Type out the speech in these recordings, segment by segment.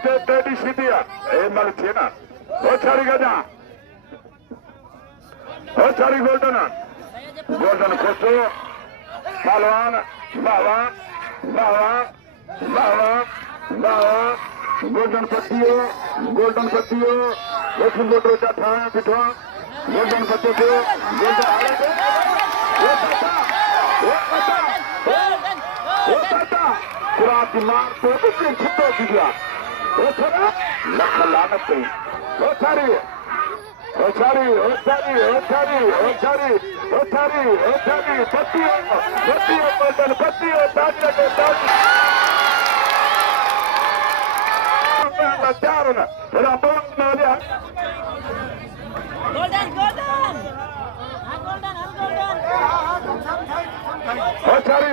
आते तेरी सीधिया ए मलचीना ओ चारी गजा ओ चारी गोल्डन गोल्डन कोचो पहलवान बाबा बाबा बाबा बाबा गोल्डन पत्तियों एक गोल्डन जाता है पिठवा गोल्डन पत्ते को गोल्डन वो पता कुरान मार तो इतने छुट्टो दिया वो थोड़ा लानत पे वो सारी पत्तियों गोल्डन पत्तियों ताज तैयार होना तेरा बॉल मारिया गोल्डन हो चारी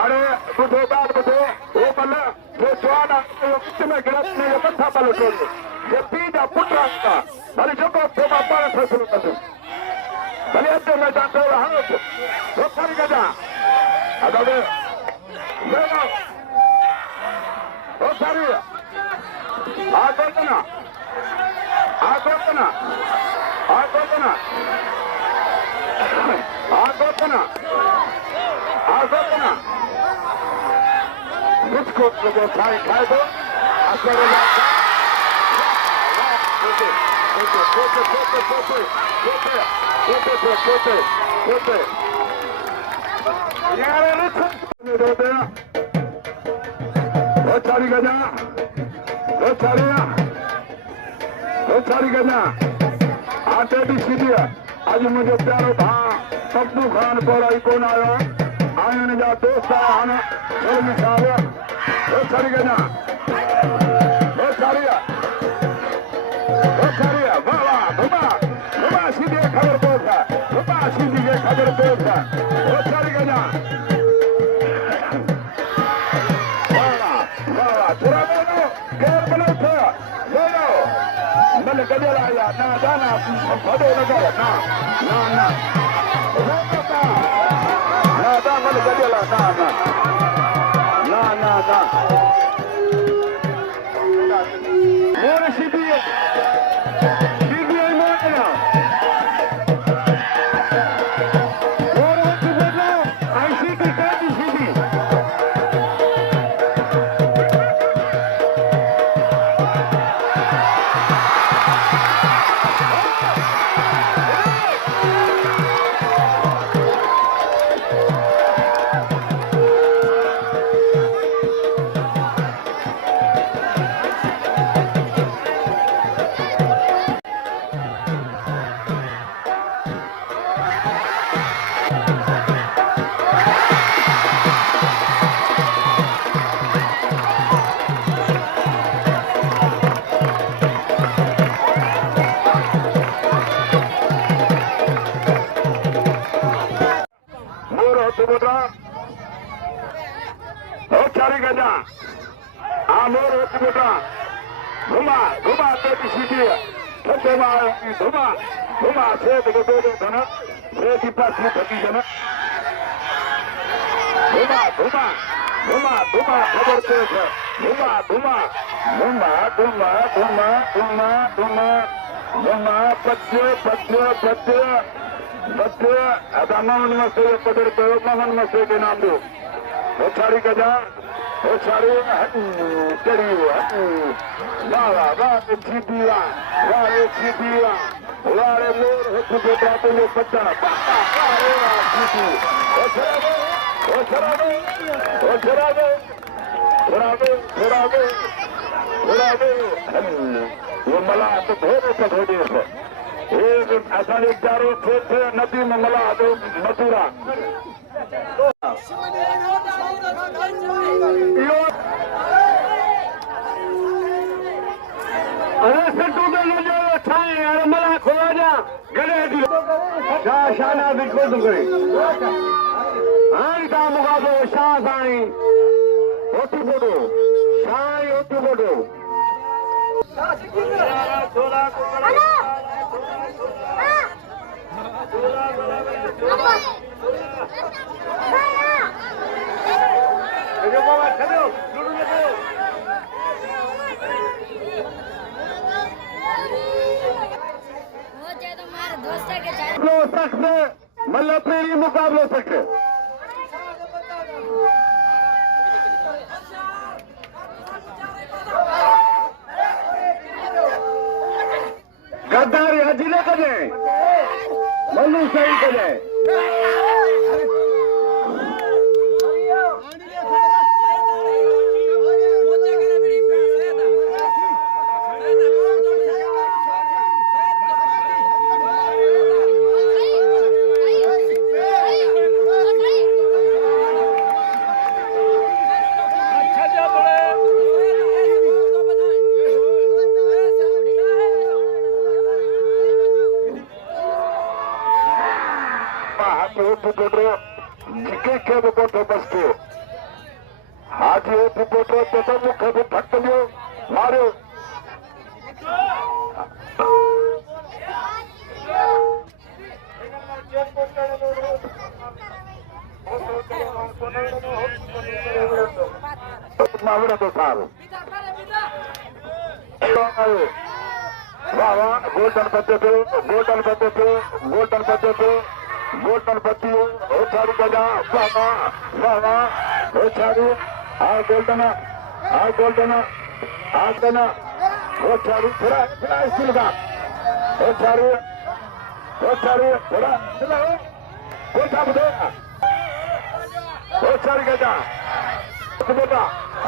अरे बुधो बात बुधो वो बल्ला जो जवान कितने गिरफ्त ने ये बंधा बल्ला छोड़ ये पीजा पुट्रा का भले जो को तो बाबा ने फैसला कर दो भले अब तो मैं जानता हूँ हाँ तो सारी गजा अगर ये ना वो सारी आगोतना मुझको लोगों खाए दो अगर चारी गजा आटे भी सीधी आज मुझे प्यारो था सब्दू खान कोई कौन आया आयन जा दोस्त आया सारी गजा वाह घुमा सीधे खबर पोसा सीधी के खबर पोसा सारी गजा थोड़ा गैर बनो मैंने गजल आया ना जाना भदो नगर ना मैंने गजल ना मोर सीधी चारी गजा आमोर घुमा तेरी सीधी घुमा से दो धन से की पास में थकी जन घुमा खबर पेश घुमा पत्ते आता मोहन मसे पदर पे मोहन मसे के नाम दो वो चारी गजा वो चारी चढ़ी वाह सीधिया वारे मोर हो बेटा तो ये बच्चा वो मला तो धोरे ऐसा चारों थे नदी में मला दो मथुरा अरे सट्टू के मुझे छाए अरे मला खोला जा गले शाना बिल्कुल तुम करे हाँ का मुकाबलो शाह साई होती फोटो साई होती बोलो मतलब फिर मुकाबले सकते गद्दार हजीरे कदे मल्लू सही कदे हाजी पुत्र त्याचा मुख्य थकलो मारो आवडतो सार गोल्डन पद्धती गोल्डन पद्धती गोल्डन पद्धती गोल्डन पद्धती ओछारी गजा बाबा बाबा ओछारी आ गोल्डन आगना ओछारी थोड़ा स्टील का ओछारी थोड़ा गोल्डन पद्धती ओछारी गजा